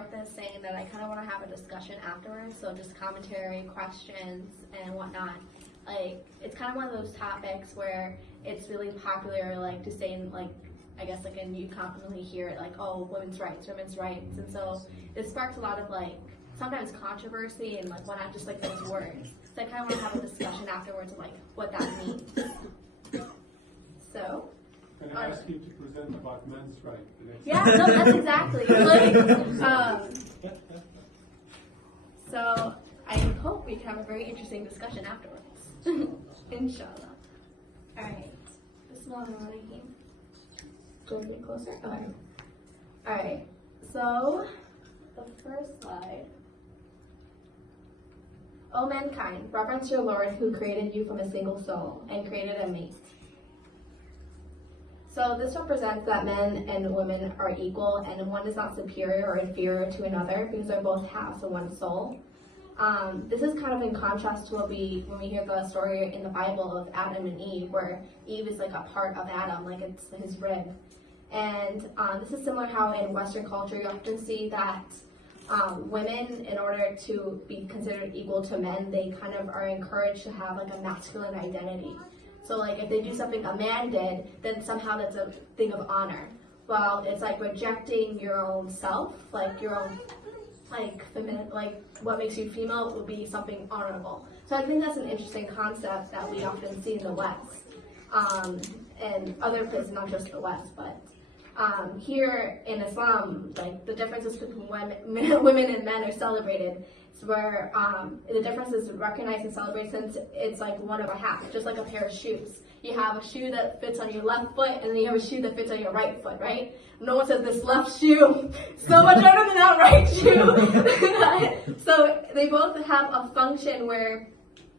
start this saying that I kind of want to have a discussion afterwards, so just commentary, questions, and whatnot. Like, it's kind of one of those topics where it's really popular, like, to say, in, like, I guess, like, and you commonly hear it, like, oh, women's rights, and so it sparks a lot of, like, sometimes controversy and, like, whatnot, just, like, those words. So I kind of want to have a discussion afterwards of, like, what that means. So. Can I ask you to present about men's rights? Yeah, no, that's exactly. Like, so I hope we can have a very interesting discusussion afterwards. Inshallah. All right. This one right here. Go a bit closer. Okay. All right. So the first slide. O mankind, reverence your Lord who created you from a single soul and created a mate. So this represents that men and women are equal, and one is not superior or inferior to another because they're both halves of one soul. This is kind of in contrast to when we hear the story in the Bible of Adam and Eve, where Eve is like a part of Adam, like it's his rib. And this is similar how in Western culture you often see that women, in order to be considered equal to men, they kind of are encouraged to have like a masculine identity. So like if they do something a man did, then somehow that's a thing of honor. Well, it's like rejecting your own self, like your own like feminine, like what makes you female would be something honorable. So I think that's an interesting concept that we often see in the West, and other places, not just the West, but here in Islam, like the differences between women and men are celebrated. Where the difference is recognized and celebrated since it's like one of a half, just like a pair of shoes. You have a shoe that fits on your left foot, and then you have a shoe that fits on your right foot, right? No one says this left shoe so much better than that right shoe. So they both have a function where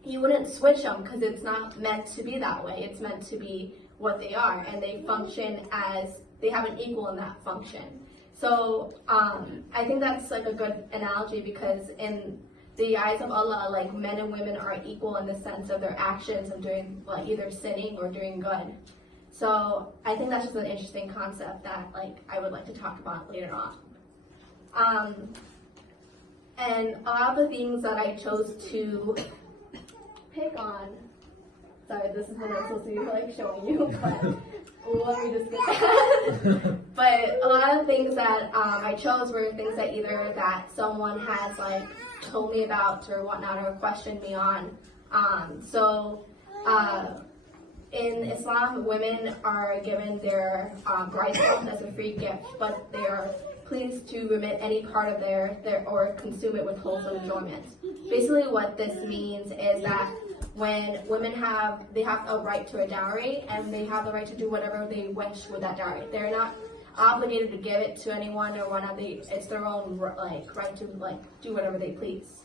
you wouldn't switch them because it's not meant to be that way. It's meant to be what they are, and they function as they have an equal in that function. So I think that's like a good analogy because in the eyes of Allah, like men and women are equal in the sense of their actions of doing like either sinning or doing good. So I think that's just an interesting concept that like I would like to talk about later on. And a lot of the things that I chose to pick on. Sorry, this is what I'm supposed to be like showing you, but let me just get that. But a lot of things that I chose were things that either that someone has like told me about or whatnot or questioned me on. In Islam, women are given their bride clothes as a free gift, but they are pleased to remit any part of their or consume it with wholesome enjoyment. Basically, what this means is that when women have a right to a dowry, and they have the right to do whatever they wish with that dowry. They're not obligated to give it to anyone or whatnot. It's their own like right to like do whatever they please.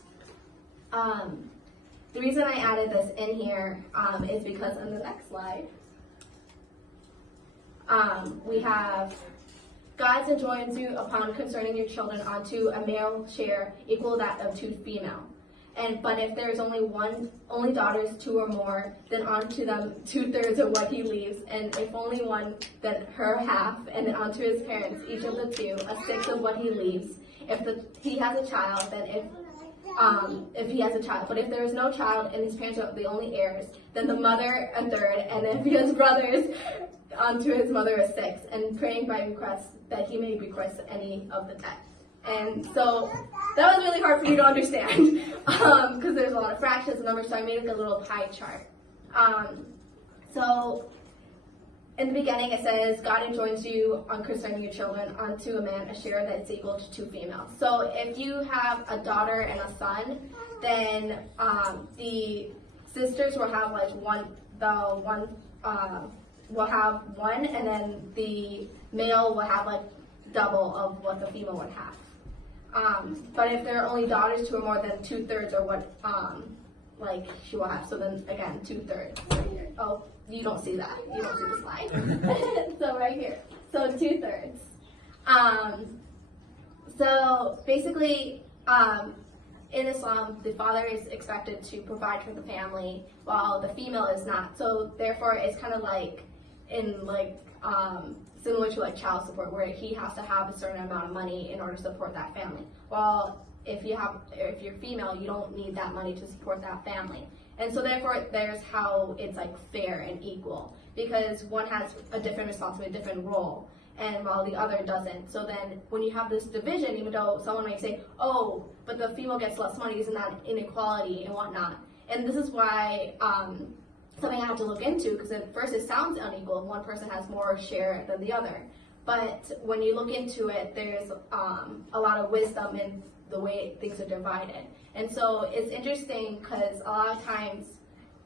The reason I added this in here is because on the next slide, we have God's enjoins you upon concerning your children onto a male share equal that of two female. But if there is only daughters, two or more, then onto them 2/3 of what he leaves, and if only one, then her half, and then onto his parents, each of the two, 1/6 of what he leaves. If he has a child, then if he has a child, but if there is no child and his parents are the only heirs, then the mother 1/3, and if he has brothers, onto his mother 1/6, and praying by request that he may bequest any of the debt. And so that was really hard for you to understand because there's a lot of fractions and numbers, so I made like a little pie chart. So in the beginning it says, God enjoins you on concerning your children onto a man a share that's equal to two females. So if you have a daughter and a son, then the sisters will have like will have one, and then the male will have like double of what the female would have. But if there are only daughters, two or more, then 2/3 are what like she will have. So then again, 2/3 right here. Oh, you don't see that. You don't see the slide. So right here. So 2/3. So basically, in Islam, the father is expected to provide for the family, while the female is not. So therefore, it's kind of like in like similar to like child support, where he has to have a certain amount of money in order to support that family. Well, if you're female, you don't need that money to support that family. And so therefore, there's how it's like fair and equal, because one has a different responsibility, a different role, and while the other doesn't. So then when you have this division, even though someone might say, oh, but the female gets less money, isn't that inequality and whatnot? And this is why something I had to look into, because at first it sounds unequal. One person has more share than the other. But when you look into it, there's a lot of wisdom in the way things are divided. And so it's interesting because a lot of times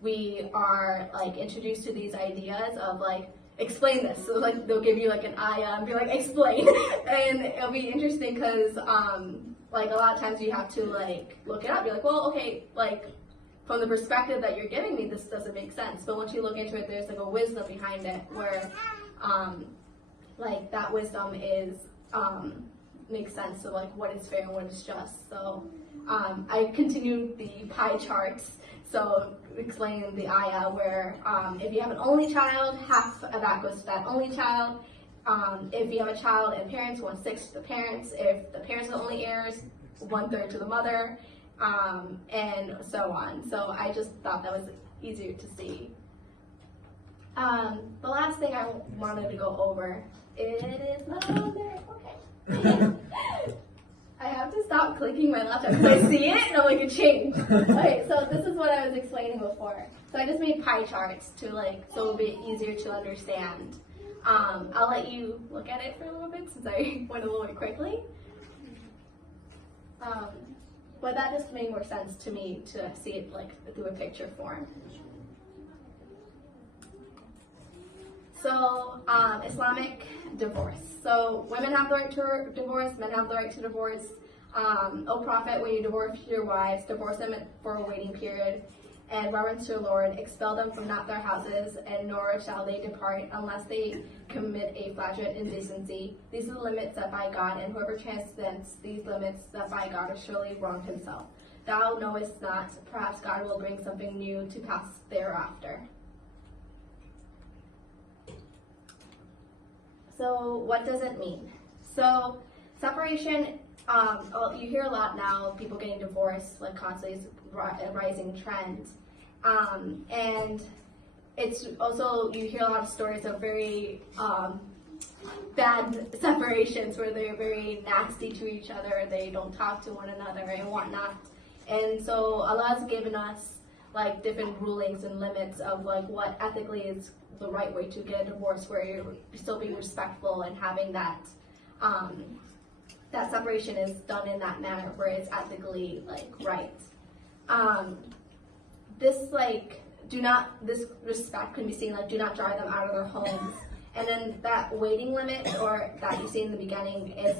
we are like introduced to these ideas of like, explain this. So like they'll give you like an ayah and be like, explain. And it'll be interesting because like a lot of times you have to like look it up. You're like, well, okay, like from the perspective that you're giving me, this doesn't make sense. But once you look into it, there's like a wisdom behind it where like that wisdom is makes sense of like what is fair and what is just. So I continued the pie charts, so explaining the ayah where if you have an only child, half of that goes to that only child. If you have a child and parents, 1/6 to the parents. If the parents are the only heirs, 1/3 to the mother, and so on. So I just thought that was easier to see. The last thing I wanted to go over, it is not on there. Okay. I have to stop clicking my laptop because I see it and I'm like, it changed. Okay, so this is what I was explaining before. So I just made pie charts to like, so it'll be easier to understand. I'll let you look at it for a little bit since I went a little bit quickly. But that just made more sense to me to see it like through a picture form. So, Islamic divorce. So, women have the right to divorce, men have the right to divorce. O Prophet, when you divorce your wives, divorce them for a waiting period, and reverence your Lord, expel them from not their houses, and nor shall they depart unless they commit a flagrant indecency. These are the limits set by God, and whoever transcends these limits set by God has surely wronged himself. Thou knowest not, perhaps God will bring something new to pass thereafter. So what does it mean? So separation, you hear a lot now, people getting divorced, like constantly is a rising trend. And it's also, you hear a lot of stories of very bad separations where they're very nasty to each other, they don't talk to one another and whatnot. And so Allah has given us like different rulings and limits of like what ethically is the right way to get a divorce, where you're still being respectful and having that that separation is done in that manner where it's ethically like right. This respect can be seen like do not drive them out of their homes, and then that waiting limit or that you see in the beginning is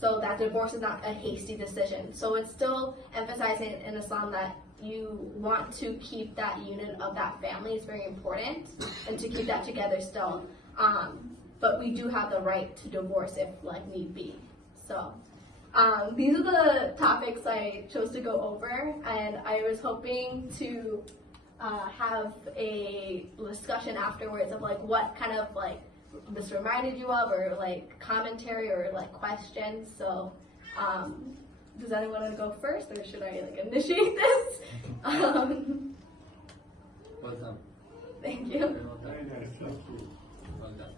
so that divorce is not a hasty decision. So it's still emphasizing in Islam that you want to keep that unit of that family is very important, and to keep that together still. But we do have the right to divorce if like need be. So these are the topics I chose to go over, and I was hoping to have a discussion afterwards of like what kind of like this reminded you of, or like commentary or like questions. So does anyone want to go first, or should I like initiate this? Well done. Thank you. Very nice, thank you. Well done.